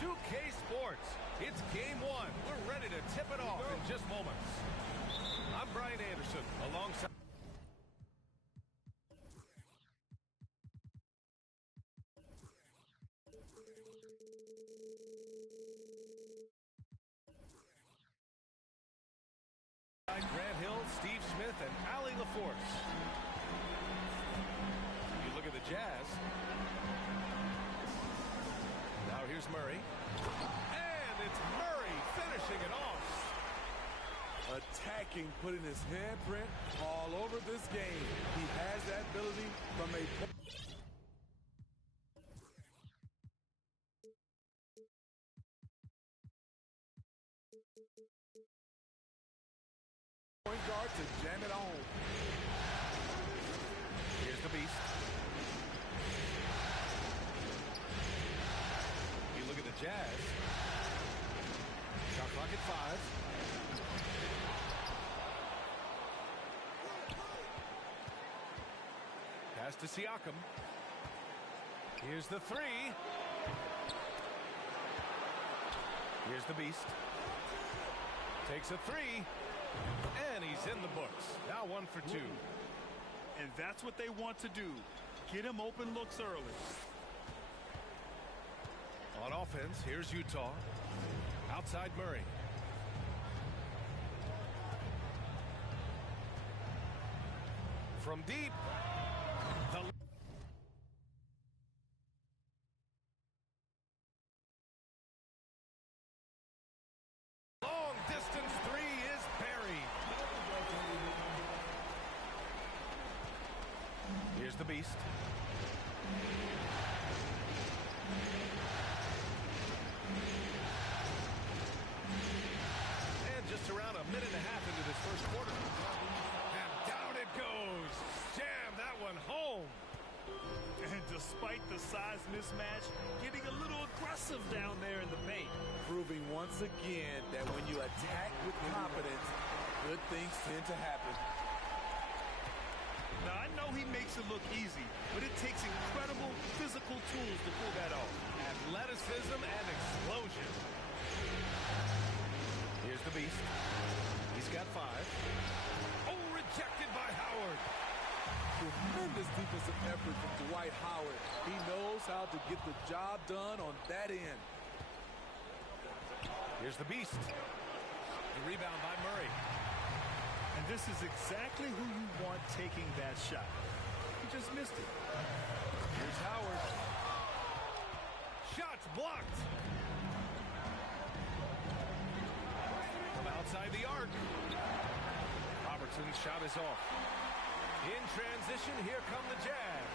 2K Sports. It's game one. We're ready to tip it off in just moments. I'm Brian Anderson, alongside... Grant Hill, Steve Smith, and Ali LaForce. You look at the Jazz. Now here's Murray. And it's Murray finishing it off. Attacking, putting his handprint all over this game. He has that ability from a... point guard to jam it on. Here's the beast. You look at the Jazz. Shot clock at 5. Pass to Siakam. Here's the 3. Here's the beast. Takes a 3. And he's in the books. Now 1 for 2. And that's what they want to do. Get him open looks early. On offense, here's Utah. Outside Murray. From deep. The long distance 3 is buried. Here's the beast. And just around a minute and a half into this first quarter. And down it goes. Jam that one home. And despite the size mismatch, getting a little aggressive down there in the paint. Proving once again that when you attack with confidence, good things tend to happen. Now, I know he makes it look easy, but it takes incredible physical tools to pull that off. Athleticism and explosion. Here's the beast. He's got 5. Oh, rejected by Howard. Tremendous defensive effort from Dwight Howard. He knows how to get the job done on that end. Here's the beast. The rebound by Murray. And this is exactly who you want taking that shot. He just missed it. Here's Howard. Shots blocked. From outside the arc. Robertson's shot is off. In transition, here come the Jazz.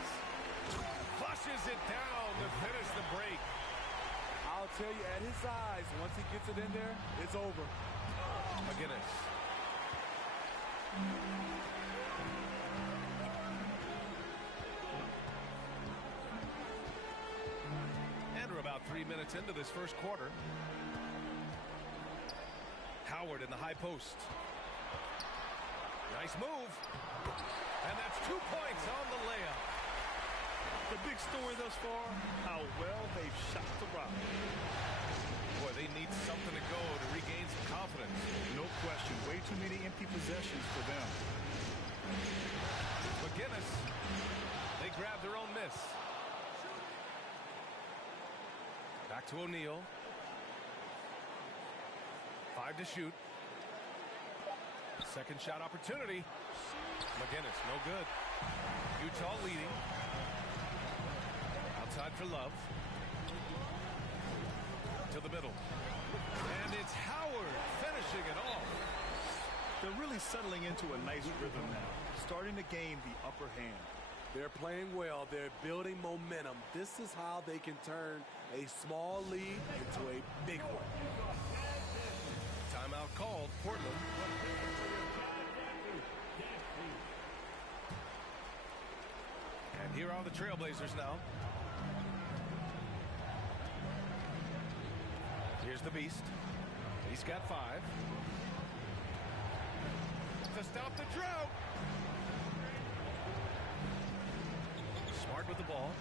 Flushes it down to finish the break. I'll tell you, at his size, once he gets it in there, it's over. McGinnis. And we're about 3 minutes into this first quarter. Howard in the high post. Nice move. And that's 2 points on the layup. The big story thus far, how well they've shot the rock. Boy, they need something to go to regain some confidence. No question. Way too many empty possessions for them. McGinnis. They grab their own miss. Back to O'Neal. 5 to shoot. Second shot opportunity. McGinnis, no good. Utah leading. Outside for Love. To the middle. And it's Howard finishing it off. They're really settling into a nice rhythm now. Starting to gain the upper hand. They're playing well. They're building momentum. This is how they can turn a small lead into a big one. Timeout called. Portland. And here are the Trailblazers now. Here's the beast. He's got 5. To stop the drought. Smart with the ball.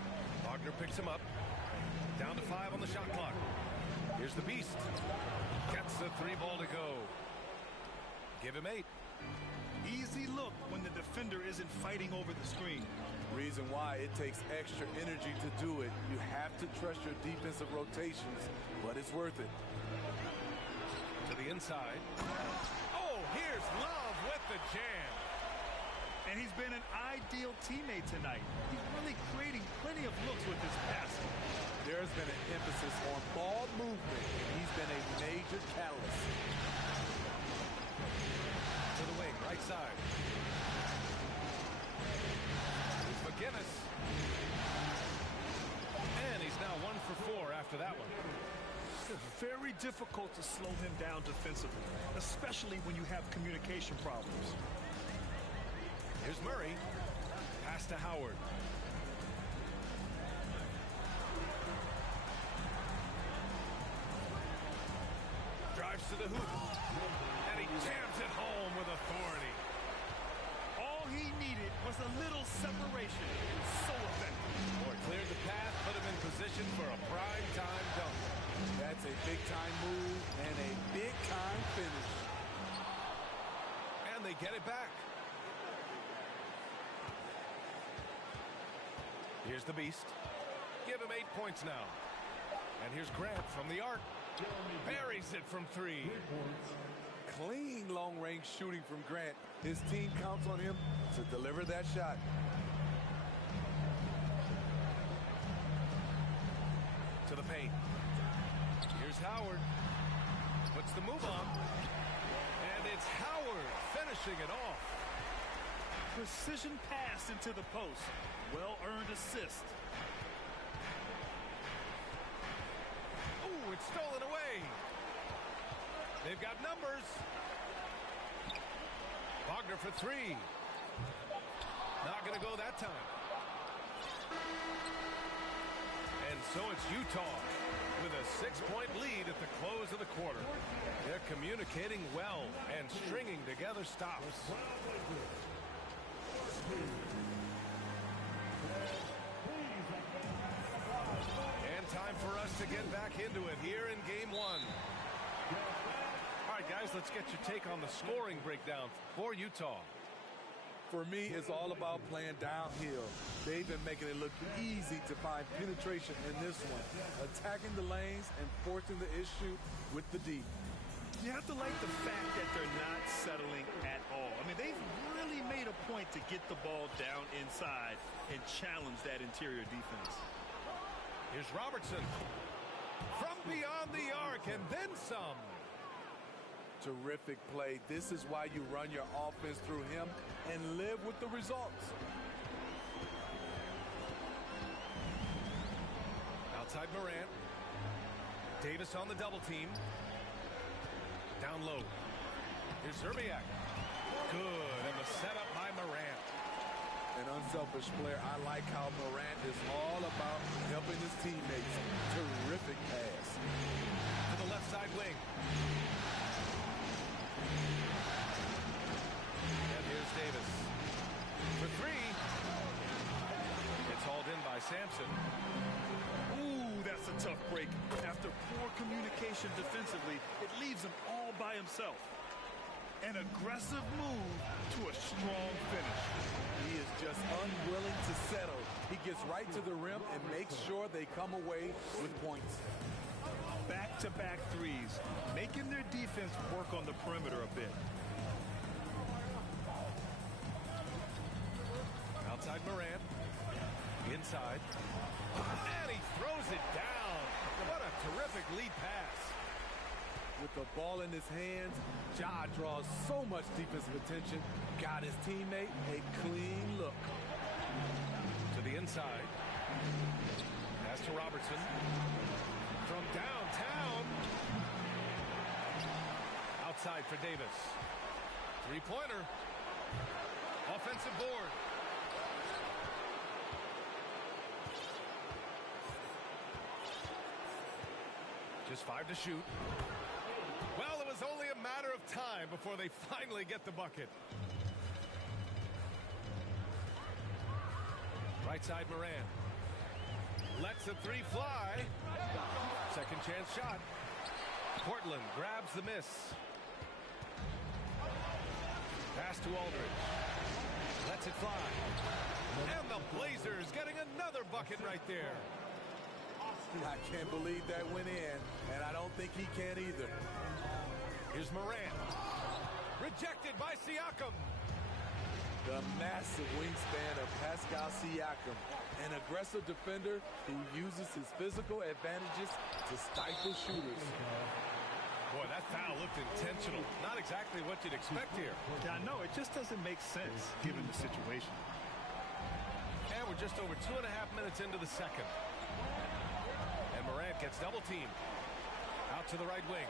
Wagner picks him up. Down to 5 on the shot clock. Here's the beast. Gets the 3 ball to go. Give him 8. Easy look when the defender isn't fighting over the screen. Reason why it takes extra energy to do it. You have to trust your defensive rotations, but it's worth it. To the inside. Oh, here's Love with the jam. And he's been an ideal teammate tonight. He's really creating plenty of looks with his passing. There's been an emphasis on ball movement. He's been a major catalyst. To the wing, right side. Here's McGinnis. And he's now 1 for 4 after that one. It's very difficult to slow him down defensively, especially when you have communication problems. Here's Murray. Pass to Howard. Drives to the hoop. And he jams it home with authority. All he needed was a little separation. So effective. Boy, cleared the path, put him in position for a prime-time dunk. That's a big-time move and a big-time finish. And they get it back. Here's the beast. Give him 8 points now. And here's Grant from the arc. Buries it from 3. Clean long-range shooting from Grant. His team counts on him to deliver that shot. To the paint. Here's Howard. Puts the move on. And it's Howard finishing it off. Precision pass into the post. Well-earned assist. Ooh, it's stolen away. They've got numbers. Wagner for 3. Not going to go that time. And so it's Utah with a 6-point lead at the close of the quarter. They're communicating well and stringing together stops. And time for us to get back into it here in game 1. All right, guys, let's get your take on the scoring breakdown for Utah. For me, it's all about playing downhill. They've been making it look easy to find penetration in this one, attacking the lanes and forcing the issue with the D. You have to like the fact that they're not settling at all. I mean, they've really made a point to get the ball down inside and challenge that interior defense. Here's Robertson from beyond the arc and then some. Terrific play. This is why you run your offense through him and live with the results. Outside Morant. Davis on the double team. Down low. Here's Zerbiak. Good, and the setup by Morant. An unselfish player. I like how Morant is all about helping his teammates. Terrific pass. To the left side wing. And here's Davis. For 3. It's hauled in by Sampson. Ooh, that's a tough break. After poor communication defensively, it leaves him all by himself. An aggressive move to a strong finish. He is just unwilling to settle. He gets right to the rim and makes sure they come away with points. Back-to-back threes, making their defense work on the perimeter a bit. Outside Morant. Inside. And he throws it down. What a terrific lead pass. With the ball in his hands, Ja draws so much defensive attention. Got his teammate a clean look. To the inside. Pass to Robertson. From downtown. Outside for Davis. 3-pointer. Offensive board. Just 5 to shoot. Well, it was only a matter of time before they finally get the bucket. Right side Morant. Lets the 3 fly. Second chance shot. Portland grabs the miss. Pass to Aldridge. Lets it fly. And the Blazers getting another bucket right there. I can't believe that went in, and I don't think he can either. Here's Morant. Rejected by Siakam. The massive wingspan of Pascal Siakam, an aggressive defender who uses his physical advantages to stifle shooters. Boy, that foul looked intentional. Not exactly what you'd expect here. Yeah, I know. It just doesn't make sense given the situation. And we're just over 2.5 minutes into the second. And Morant gets double teamed. Out to the right wing.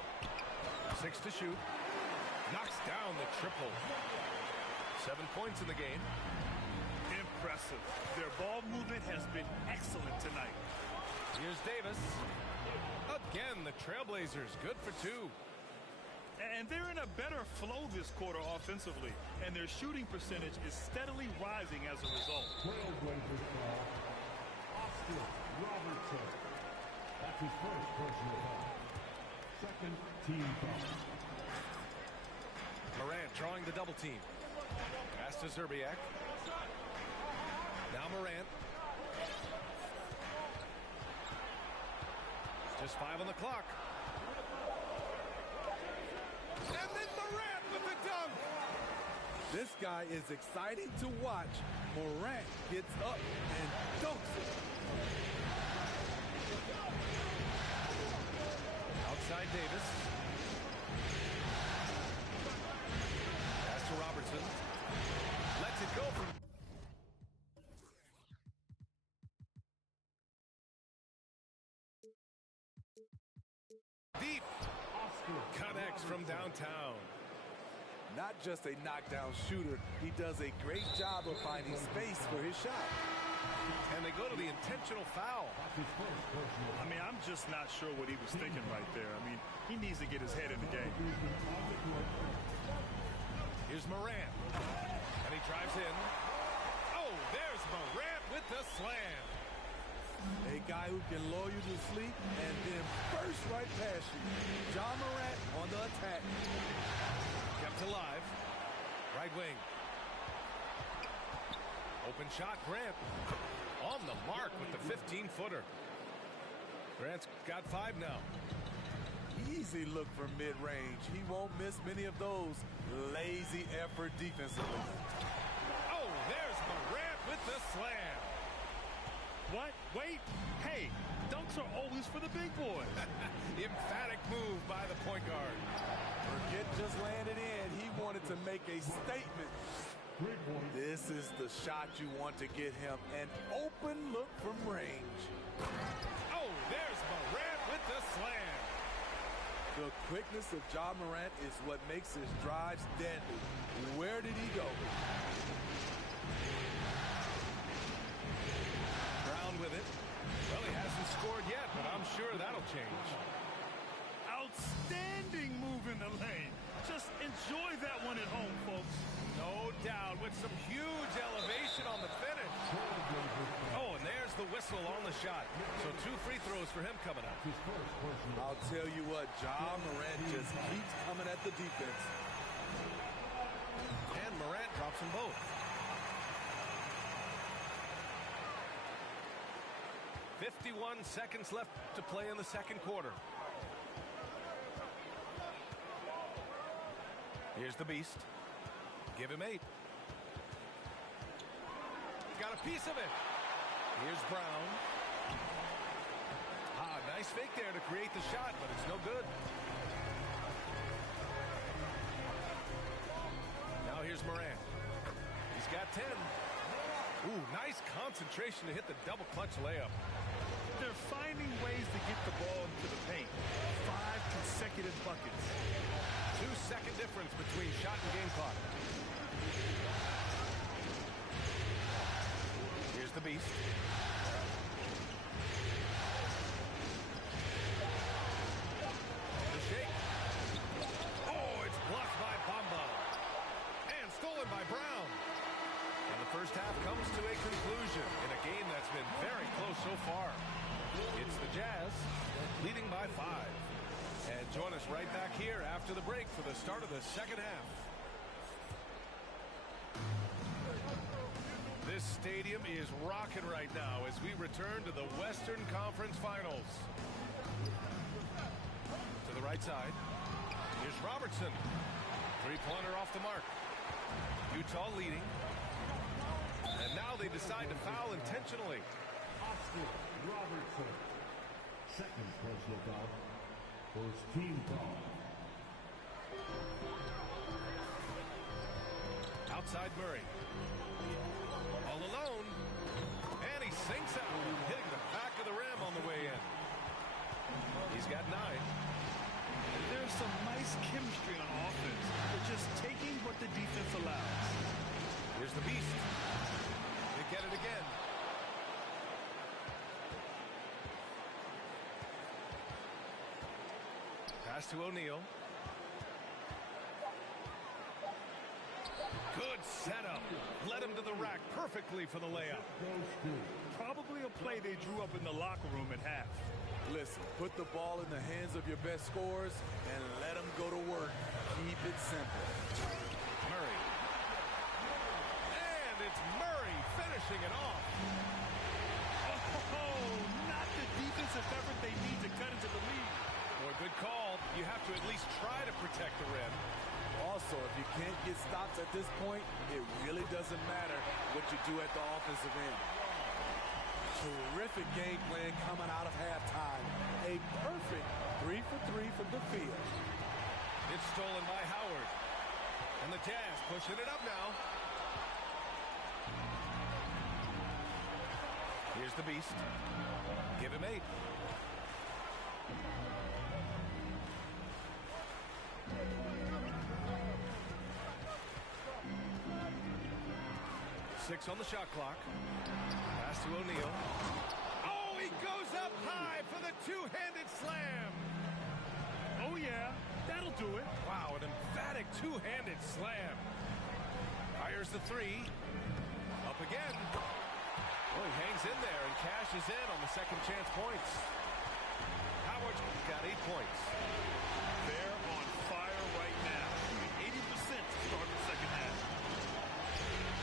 6 to shoot. Knocks down the triple. 7 points in the game. Impressive. Their ball movement has been excellent tonight. Here's Davis. Again, the Trailblazers good for 2. And they're in a better flow this quarter offensively. And their shooting percentage is steadily rising as a result. Trailblazers foul. Oscar Robertson. That's his first personal foul. Second team foul. Morant drawing the double team. Pass to Zerbiak. Now Morant. Just 5 on the clock. And then Morant with the dunk. This guy is exciting to watch. Morant gets up and dunks it. Outside Davis. Pass to Robertson. Lets it go from deep. Connects from downtown. Not just a knockdown shooter, he does a great job of finding space for his shot. And they go to the intentional foul. I mean, I'm just not sure what he was thinking right there. I mean, he needs to get his head in the game. Here's Morant. And he drives in. Oh, there's Morant with the slam. A guy who can lull you to sleep and then burst right past you. Ja Morant on the attack. Kept alive. Right wing. Open shot, Grant. On the mark with the 15-footer. Grant's got 5 now. Easy look from mid-range. He won't miss many of those. Lazy effort defensively. Oh, there's Morant with the slam. What? Wait. Hey, dunks are always for the big boys. Emphatic move by the point guard. Forget just landed in. He wanted to make a statement. This is the shot you want to get him. An open look from range. Oh, there's Morant with the slam. The quickness of Ja Morant is what makes his drives deadly. Where did he go? Brown with it. Well, he hasn't scored yet, but I'm sure that'll change. Outstanding move in the lane. Just enjoy that one at home, folks. No doubt, with some huge elevation on the finish. Oh, and there's the whistle on the shot. So 2 free throws for him coming up. I'll tell you what, Ja Morant just keeps coming at the defense. And Morant drops them both. "51 seconds left to play in the second quarter. Here's the Beast. Give him 8. Got a piece of it. Here's Brown. Nice fake there to create the shot, but it's no good. Now here's Morant. He's got 10. Ooh, nice concentration to hit the double clutch layup. They're finding ways to get the ball into the paint. 5 consecutive buckets. 2-second difference between shot and game clock. Here's the Beast. The shake. Oh, it's blocked by Bamba. And stolen by Brown. And the first half comes to a conclusion in a game that's been very close so far. It's the Jazz leading by 5. And join us right back here after the break for the start of the second half. This stadium is rocking right now as we return to the Western Conference Finals. To the right side. Here's Robertson. Three-pointer off the mark. Utah leading. And now they decide to foul intentionally. Oscar Robertson. Second personal foul. First team foul. Outside Murray. All alone. And he sinks out, hitting the back of the rim on the way in. He's got 9. And there's some nice chemistry on offense. They're just taking what the defense allows. Here's the Beast. They get it again. Pass to O'Neal. Good setup. Led him to the rack perfectly for the layup. Probably a play they drew up in the locker room at half. Listen, put the ball in the hands of your best scorers and let them go to work. Keep it simple. Murray. And it's Murray finishing it off. Oh, not the defensive effort they need to cut into the lead. Well, good call. You have to at least try to protect the rim. Also, if you can't get stops at this point, it really doesn't matter what you do at the offensive end. Terrific game plan coming out of halftime. A perfect 3 for 3 from the field. It's stolen by Howard. And the Jazz pushing it up now. Here's the Beast. Give him 8. Six on the shot clock. Pass to O'Neal. Oh, he goes up high for the two-handed slam. Oh, yeah, that'll do it. Wow, an emphatic two-handed slam. Fires the 3. Up again. Oh, he hangs in there and cashes in on the second chance points. Howard's got 8 points. They're on fire right now. 80% to start the second half.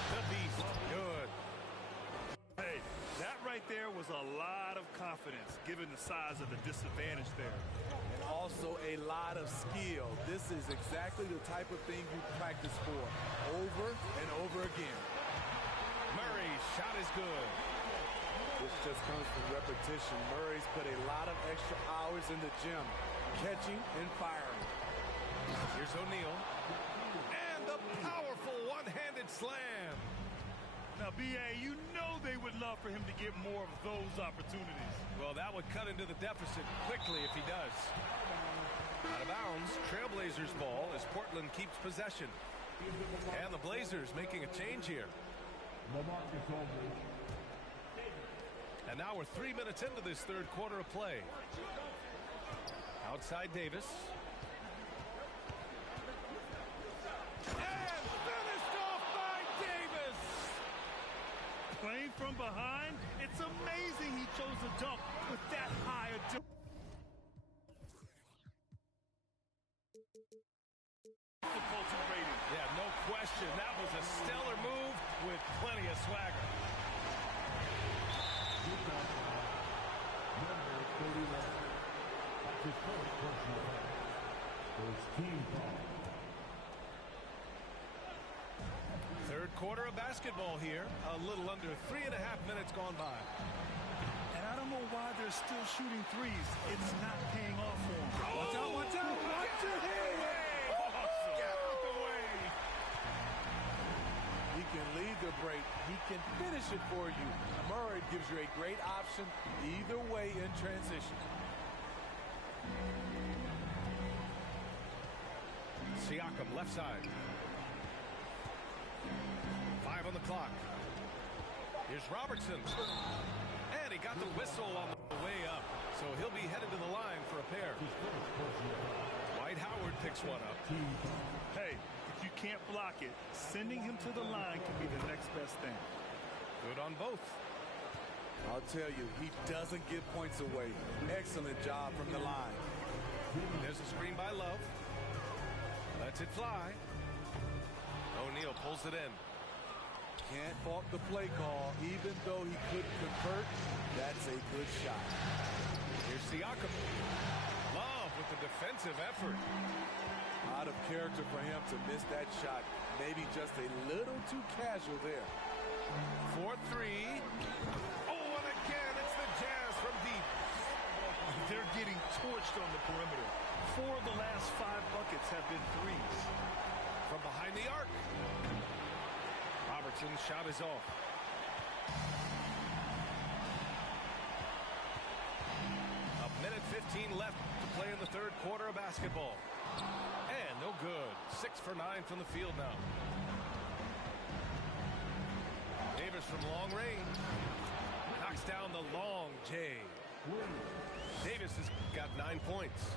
The Beast, good. Hey, that right there was a lot of confidence given the size of the disadvantage there. And also a lot of skill. This is exactly the type of thing you practice for over and over again. Murray's shot is good. This just comes from repetition. Murray's put a lot of extra hours in the gym, catching and firing. Here's O'Neal. And the powerful one-handed slam. Now, B.A., you know they would love for him to get more of those opportunities. Well, that would cut into the deficit quickly if he does. Out of bounds, Trailblazers ball as Portland keeps possession. And the Blazers making a change here. And now we're 3 minutes into this third quarter of play. Outside Davis. And finished off by Davis! Playing from behind, it's amazing he chose a dunk with that high a difficulty rating. Yeah, no question. That was a stellar move with plenty of swagger. Number 31. That's his first personal foul. First team foul. Third quarter of basketball here. A little under 3.5 minutes gone by. And I don't know why they're still shooting threes. It's not paying off for them. Watch out, watch out, watch your head! Get out the way! He can lead the break. He can finish it for you. Murray gives you a great option either way in transition. Siakam left side. 5 on the clock. Here's Robertson. And he got the whistle on the way up. So he'll be headed to the line for a pair. Dwight Howard picks one up. Hey, if you can't block it, sending him to the line can be the next best thing. Good on both. I'll tell you, he doesn't give points away. Excellent job from the line. There's a screen by Love. Lets it fly. O'Neal pulls it in. Can't fault the play call. Even though he couldn't convert, that's a good shot. Here's Siakam. Love with the defensive effort. Out of character for him to miss that shot. Maybe just a little too casual there. 4-3. Oh, and again, it's the Jazz from deep. They're getting torched on the perimeter. 4 of the last 5 buckets have been threes. From behind the arc. Robertson's shot is off. A minute 15 left to play in the third quarter of basketball. And no good. 6 for 9 from the field now. Davis from long range. Knocks down the long J. Davis has got 9 points.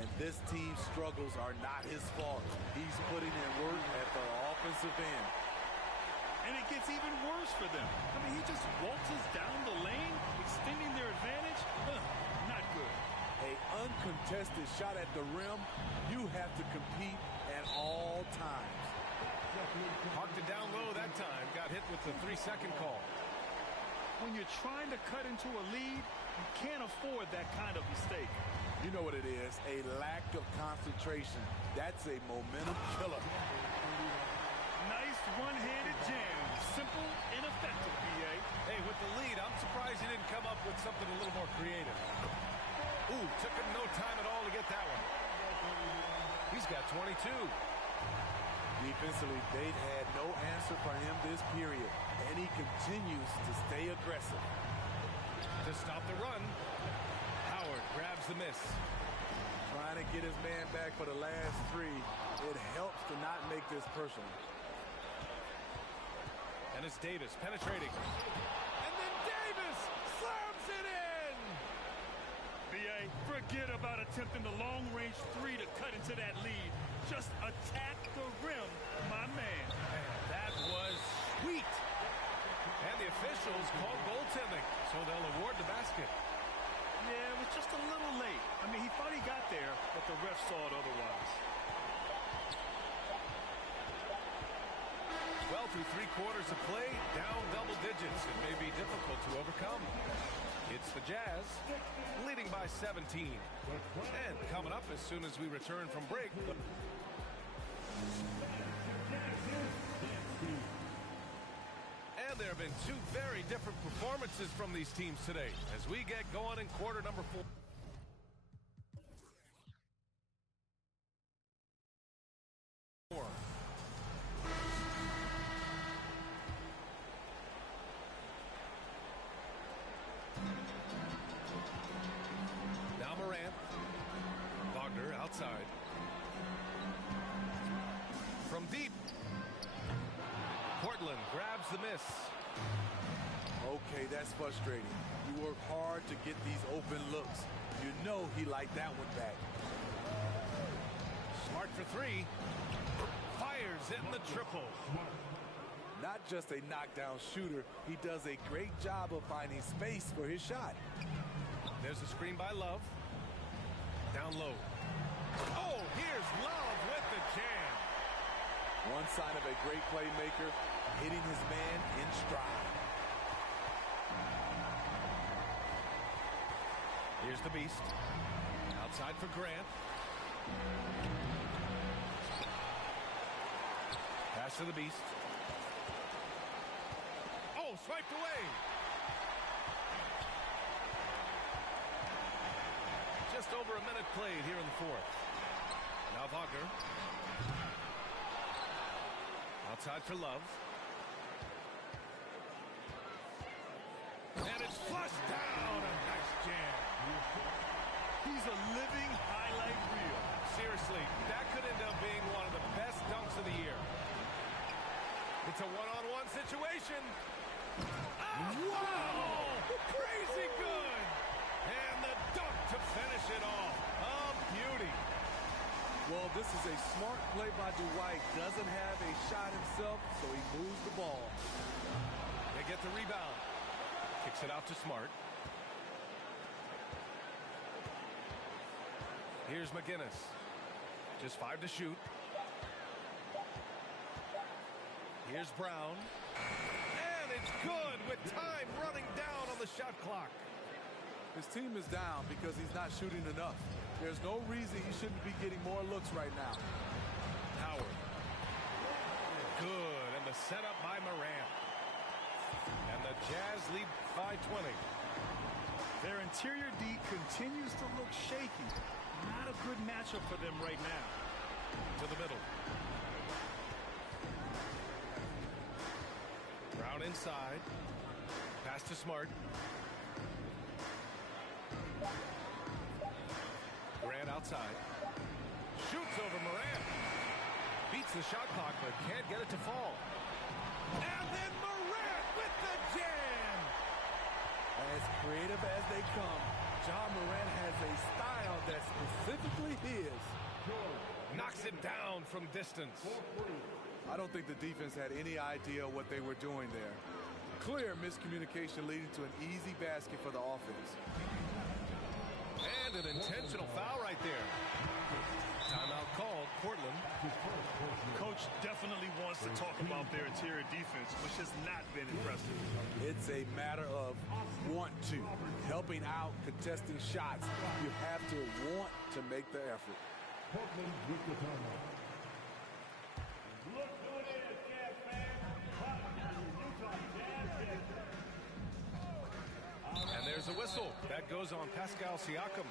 And this team's struggles are not his fault. He's putting in work at the offensive end. And it gets even worse for them. I mean, he just waltzes down the lane, extending their advantage. Not good. An uncontested shot at the rim, you have to compete at all times. Parked it down low that time. Got hit with the 3-second call. When you're trying to cut into a lead, you can't afford that kind of mistake. You know what it is, a lack of concentration. That's a momentum killer. Nice one-handed jam. Simple and effective, B.A. Hey, with the lead, I'm surprised he didn't come up with something a little more creative. Ooh, took him no time at all to get that one. He's got 22. Defensively, they've had no answer for him this period, and he continues to stay aggressive. To stop the run, Howard grabs the miss. Trying to get his man back for the last 3. It helps to not make this personal. And it's Davis penetrating. And then Davis slams it in! B.A., forget about attempting the long-range 3 to cut into that lead. Just attack the rim, my man. And that was sweet. And the officials called goaltending, so they'll award the basket. Yeah, it was just a little late. I mean, he thought he got there, but the ref saw it otherwise. 12 through 3 quarters of play, down double digits. It may be difficult to overcome. It's the Jazz, leading by 17. And coming up as soon as we return from break. And there have been 2 very different performances from these teams today as we get going in quarter number 4. Now Morant. Wagner outside. From deep. Portland grabs the miss. Okay, that's frustrating. You work hard to get these open looks. You know he liked that one back. Smart for 3. Fires in the triple. Not just a knockdown shooter, he does a great job of finding space for his shot. There's a screen by Love. Down low. Oh, here's Love with the jam. One sign of a great playmaker, hitting his man in stride. Here's the Beast. Outside for Grant. Pass to the Beast. Oh, swiped away. Just over a minute played here in the 4th. Now Wagner. Outside for Love. And it's flushed down. A nice jam. He's a living highlight reel. Seriously, that could end up being one of the best dunks of the year. It's a one-on-one situation. Oh, wow! Crazy good! And the dunk to finish it off. A beauty. Well, this is a smart play by Dwight. Doesn't have a shot himself, so he moves the ball. They get the rebound. Kicks it out to Smart. Here's McGinnis. Just 5 to shoot. Here's Brown. And it's good with time running down on the shot clock. His team is down because he's not shooting enough. There's no reason he shouldn't be getting more looks right now. Howard. Good. And the setup by Morant. And the Jazz lead by 20. Their interior D continues to look shaky. Not a good matchup for them right now. To the middle. Brown inside. Pass to Smart. Grant outside. Shoots over Morant. Beats the shot clock, but can't get it to fall. And then Morant with the jam. As creative as they come, John Morant has a style that's specifically his. Knocks it down from distance. I don't think the defense had any idea what they were doing there. Clear miscommunication leading to an easy basket for the offense. And an intentional foul right there. Timeout called. Portland. Coach definitely wants to talk about their interior defense, which has not been impressive. It's a matter of want to. Helping out, contesting shots. You have to want to make the effort. Portland with the timeout. Look who it is, Jazz fans. Utah Jazz. And there's a whistle. That goes on Pascal Siakam.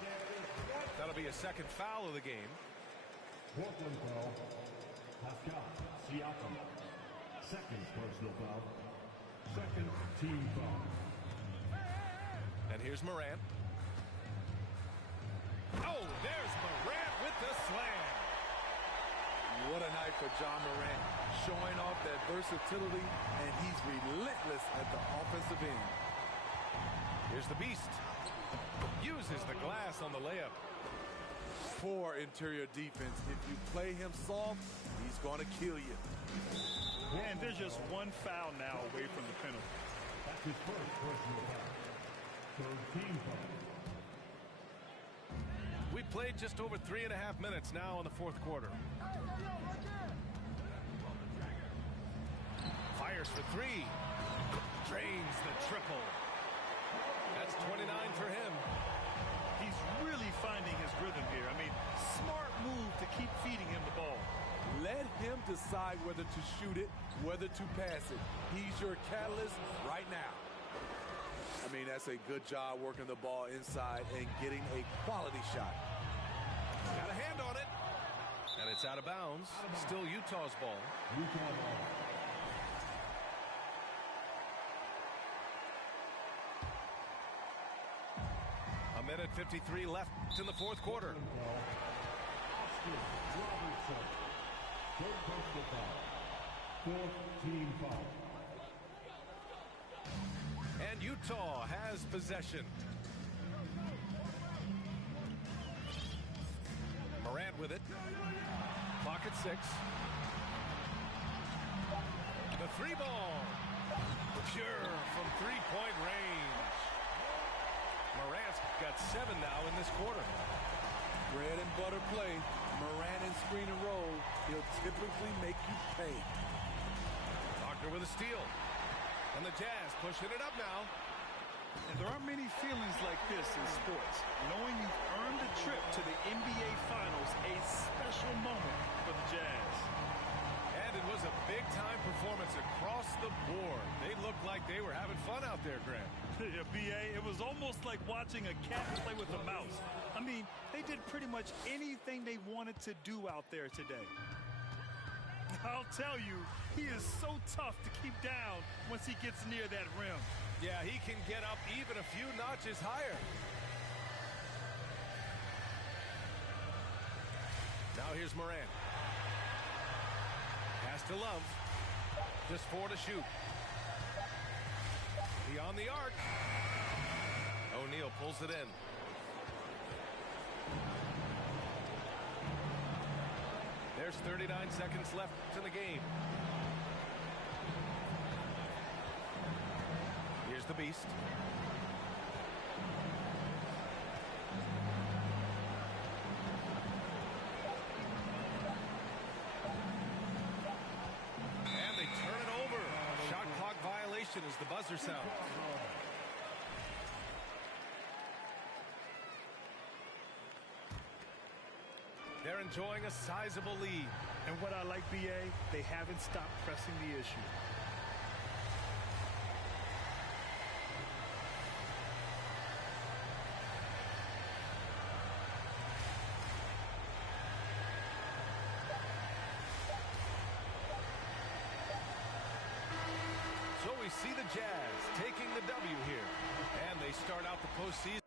That'll be a second foul of the game. Portland foul. Pascal Siakam. Second personal foul. Second team foul. And here's Morant. Oh, there's Morant with the slam. What a night for John Morant, showing off that versatility, and he's relentless at the offensive end. Here's the beast. Uses the glass on the layup. Poor interior defense. If you play him soft, he's going to kill you. And there's just one foul now away from the penalty. That's his first personal foul. Third team foul. We played just over 3.5 minutes now in the fourth quarter. Fires for 3. Drains the triple. That's 29 for him. He's really finding his rhythm here. I mean, smart move to keep feeding him the ball. Let him decide whether to shoot it, whether to pass it. He's your catalyst right now. I mean, that's a good job working the ball inside and getting a quality shot. Got a hand on it. And it's out of bounds. Still Utah's ball. Utah ball. A minute 53 left in the fourth quarter. Austin Robertson. Third personal foul. Fourth team foul. And Utah has possession. Morant with it. Clock at 6. The 3 ball. Pure from 3-point range. Morant's got 7 now in this quarter. Bread and butter play. Morant and screen and roll. He'll typically make you pay. Wagner with a steal. And the Jazz pushing it up now. And there aren't many feelings like this in sports. Knowing you've earned a trip to the NBA Finals, a special moment for the Jazz. And it was a big-time performance across the board. They looked like they were having fun out there, Grant. Yeah, B.A., it was almost like watching a cat play with a mouse. I mean, they did pretty much anything they wanted to do out there today. I'll tell you, he is so tough to keep down once he gets near that rim. Yeah, he can get up even a few notches higher. Now here's Morant. Pass to Love. Just 4 to shoot. Beyond the arc. O'Neal pulls it in. There's 39 seconds left in the game. Here's the beast. . 1 buzzer sound. They're enjoying a sizable lead. And what I like, BA, they haven't stopped pressing the issue. So we see the Jazz taking the W here. And they start out the postseason.